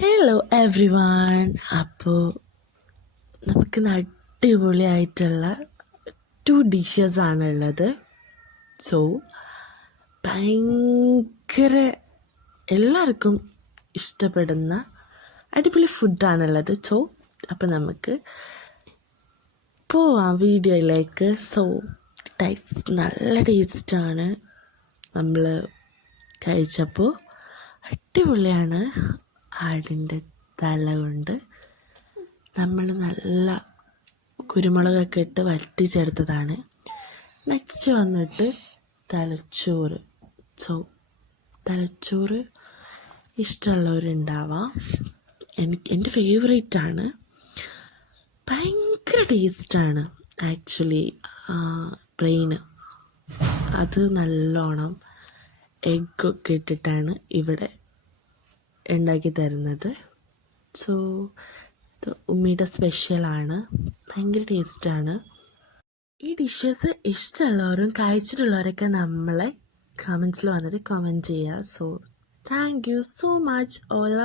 Hello every one. അപ്പോൾ നമുക്ക് അടിപൊളിയായിട്ടുള്ള 2 ഡിഷസ് ആണുള്ളത്. സോ ഭയങ്കര എല്ലാവർക്കും ഇഷ്ടപ്പെടുന്ന അടിപൊളി ഫുഡാണുള്ളത്. അപ്പോൾ നമുക്ക് പോവാം വീഡിയോയിലേക്ക്. നല്ല ടേസ്റ്റാണ്. നമ്മൾ കഴിച്ചപ്പോൾ അടിപൊളിയാണ്. ആടിൻ്റെ തല കൊണ്ട് നമ്മൾ നല്ല കുരുമുളകൊക്കെ ഇട്ട് വറ്റിച്ചെടുത്തതാണ്. നെക്സ്റ്റ് വന്നിട്ട് തലച്ചോറ്. തലച്ചോറ് ഇഷ്ടമുള്ളവരുണ്ടാവാം. എൻ്റെ ഫേവറേറ്റാണ്. ഭയങ്കര ടേസ്റ്റാണ് ആക്ച്വലി. ബ്രെയിന് അത് നല്ലോണം എഗ്ഗൊക്കെ ഇട്ടിട്ടാണ് ഇവിടെ ഉണ്ടാക്കി തരുന്നത്. ഇത് ഉമ്മിയുടെ സ്പെഷ്യലാണ്. ഭയങ്കര ടേസ്റ്റാണ്. ഈ ഡിഷസ് ഇഷ്ടമുള്ളവരും കഴിച്ചിട്ടുള്ളവരൊക്കെ നമ്മളെ കമൻസിൽ വന്നിട്ട് കമൻറ്റ് ചെയ്യുക. Thank you so much all.